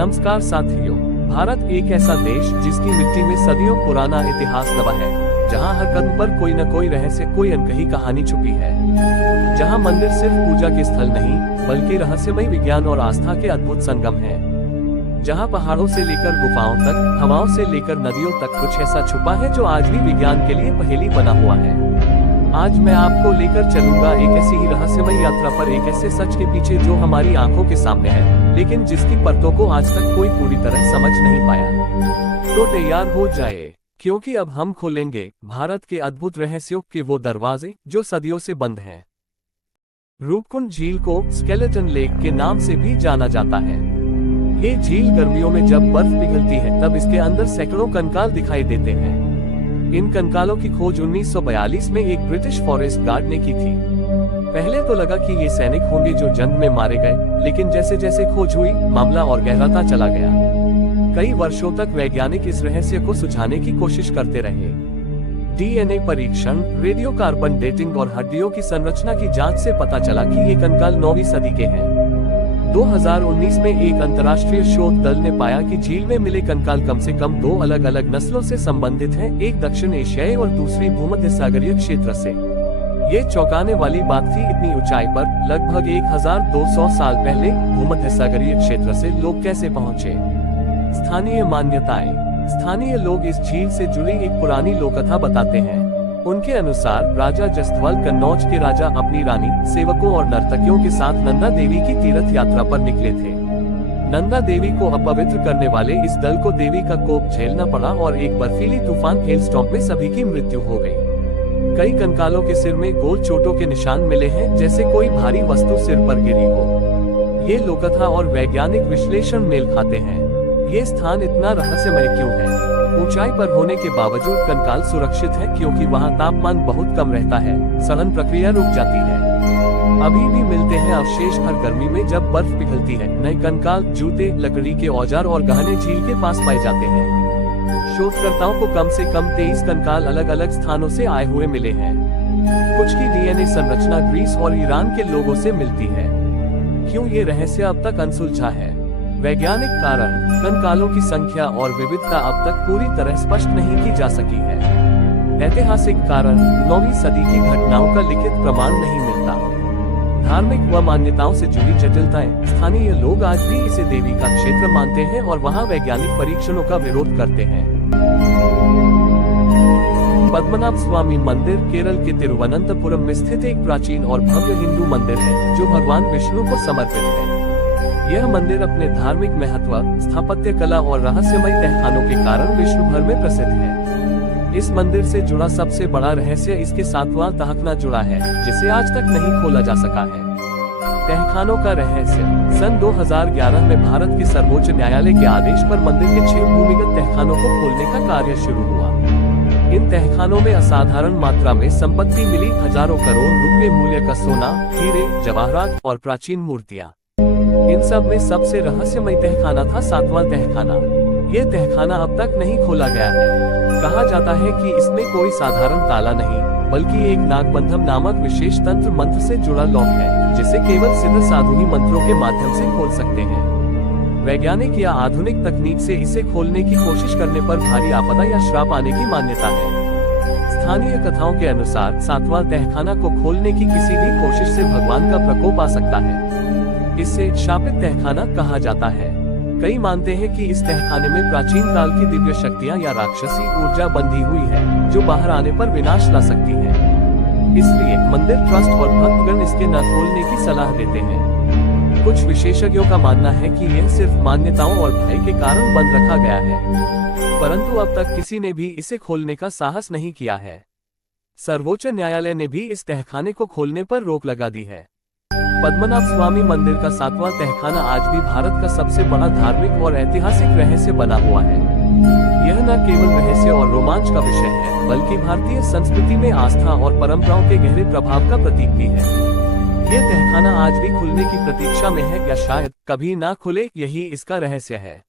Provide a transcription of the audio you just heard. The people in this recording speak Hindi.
नमस्कार साथियों, भारत एक ऐसा देश जिसकी मिट्टी में सदियों पुराना इतिहास दबा है, जहां हर कदम पर कोई न कोई रहस्य, कोई अनकही कहानी छुपी है। जहां मंदिर सिर्फ पूजा के स्थल नहीं, बल्कि रहस्यमय विज्ञान और आस्था के अद्भुत संगम है। जहां पहाड़ों से लेकर गुफाओं तक, हवाओं से लेकर नदियों तक कुछ ऐसा छुपा है जो आज भी विज्ञान के लिए पहेली बना हुआ है। आज मैं आपको लेकर चलूंगा एक ऐसी ही रहस्यमय यात्रा पर, एक ऐसे सच के पीछे जो हमारी आंखों के सामने है, लेकिन जिसकी परतों को आज तक कोई पूरी तरह समझ नहीं पाया। तो तैयार हो जाए, क्योंकि अब हम खोलेंगे भारत के अद्भुत रहस्यों के वो दरवाजे जो सदियों से बंद हैं। रूपकुंड झील को स्केलेटन लेक के नाम से भी जाना जाता है। ये झील गर्मियों में जब बर्फ पिघलती है तब इसके अंदर सैकड़ों कंकाल दिखाई देते हैं। इन कंकालों की खोज 1942 में एक ब्रिटिश फॉरेस्ट गार्ड ने की थी। पहले तो लगा कि ये सैनिक होंगे जो जंग में मारे गए, लेकिन जैसे जैसे खोज हुई, मामला और गहराता चला गया। कई वर्षों तक वैज्ञानिक इस रहस्य को सुलझाने की कोशिश करते रहे। डीएनए परीक्षण, रेडियो कार्बन डेटिंग और हड्डियों की संरचना की जांच से पता चला कि ये कंकाल 9वीं सदी के हैं। 2019 में एक अंतर्राष्ट्रीय शोध दल ने पाया कि झील में मिले कंकाल कम से कम 2 अलग अलग नस्लों से संबंधित हैं, एक दक्षिण एशियाई और दूसरी भूमध्य सागरीय क्षेत्र से। ये चौंकाने वाली बात थी, इतनी ऊंचाई पर लगभग 1200 साल पहले भूमध्य सागरीय क्षेत्र से लोग कैसे पहुंचे? स्थानीय मान्यताएं। स्थानीय लोग इस झील से जुड़ी एक पुरानी लोककथा बताते हैं। उनके अनुसार राजा जसवल कन्नौज के राजा अपनी रानी, सेवकों और नर्तकियों के साथ नंदा देवी की तीर्थ यात्रा पर निकले थे। नंदा देवी को अपवित्र करने वाले इस दल को देवी का कोप झेलना पड़ा और एक बर्फीली तूफान हेलस्टॉर्म में सभी की मृत्यु हो गई। कई कंकालों के सिर में गोल चोटों के निशान मिले हैं, जैसे कोई भारी वस्तु सिर पर गिरी हो। ये लोककथा और वैज्ञानिक विश्लेषण मेल खाते हैं। ये स्थान इतना रहस्यमय क्यों है? ऊंचाई पर होने के बावजूद कंकाल सुरक्षित है, क्योंकि वहां तापमान बहुत कम रहता है, सघन प्रक्रिया रुक जाती है। अभी भी मिलते हैं अवशेष हर गर्मी में जब बर्फ पिघलती है। नए कंकाल, जूते, लकड़ी के औजार और गहने झील के पास पाए जाते हैं। शोधकर्ताओं को कम से कम 23 कंकाल अलग अलग स्थानों से आए हुए मिले हैं। कुछ की डीएनए संरचना ग्रीस और ईरान के लोगों से मिलती है। क्यों ये रहस्य अब तक अनसुलझा है? वैज्ञानिक कारण, कंकालों की संख्या और विविधता अब तक पूरी तरह स्पष्ट नहीं की जा सकी है। ऐतिहासिक कारण, 9वीं सदी की घटनाओं का लिखित प्रमाण नहीं मिलता। धार्मिक व मान्यताओं से जुड़ी जटिलताएं, स्थानीय लोग आज भी इसे देवी का क्षेत्र मानते हैं और वहां वैज्ञानिक परीक्षणों का विरोध करते हैं। पद्मनाभ स्वामी मंदिर केरल के तिरुवनंतपुरम में स्थित एक प्राचीन और भव्य हिंदू मंदिर है, जो भगवान विष्णु को समर्पित है। यह मंदिर अपने धार्मिक महत्व, स्थापत्य कला और रहस्यमय तहखानों के कारण विश्व भर में प्रसिद्ध है। इस मंदिर से जुड़ा सबसे बड़ा रहस्य इसके 7वां तहखाना जुड़ा है, जिसे आज तक नहीं खोला जा सका है। तहखानों का रहस्य। सन 2011 में भारत के सर्वोच्च न्यायालय के आदेश पर मंदिर के 6 भूमिगत तहखानों को खोलने का कार्य शुरू हुआ। इन तहखानों में असाधारण मात्रा में संपत्ति मिली, हजारों करोड़ रुपए मूल्य का सोना, हीरे, जवाहरात और प्राचीन मूर्तियां। इन सब में सबसे रहस्यमय तहखाना था 7वां तहखाना। ये तहखाना अब तक नहीं खोला गया है। कहा जाता है कि इसमें कोई साधारण ताला नहीं, बल्कि एक नागबंधम नामक विशेष तंत्र मंत्र से जुड़ा लॉक है, जिसे केवल सिद्ध साधु ही मंत्रों के माध्यम से खोल सकते हैं। वैज्ञानिक या आधुनिक तकनीक से इसे खोलने की कोशिश करने पर भारी आपदा या श्राप आने की मान्यता है। स्थानीय कथाओं के अनुसार 7वां तहखाना को खोलने की किसी भी कोशिश से भगवान का प्रकोप आ सकता है। इसे शापित तहखाना कहा जाता है। कई मानते हैं कि इस तहखाने में प्राचीन काल की दिव्य शक्तियां या राक्षसी ऊर्जा बंधी हुई है, जो बाहर आने पर विनाश ला सकती है। इसलिए मंदिर ट्रस्ट और भक्तगण इसके न खोलने की सलाह देते हैं। कुछ विशेषज्ञों का मानना है कि यह सिर्फ मान्यताओं और भय के कारण बंद रखा गया है, परंतु अब तक किसी ने भी इसे खोलने का साहस नहीं किया है। सर्वोच्च न्यायालय ने भी इस तहखाने को खोलने पर रोक लगा दी है। पद्मनाभ स्वामी मंदिर का 7वां तहखाना आज भी भारत का सबसे बड़ा धार्मिक और ऐतिहासिक रहस्य बना हुआ है। यह न केवल रहस्य और रोमांच का विषय है, बल्कि भारतीय संस्कृति में आस्था और परंपराओं के गहरे प्रभाव का प्रतीक भी है। यह तहखाना आज भी खुलने की प्रतीक्षा में है, या शायद कभी ना खुले, यही इसका रहस्य है।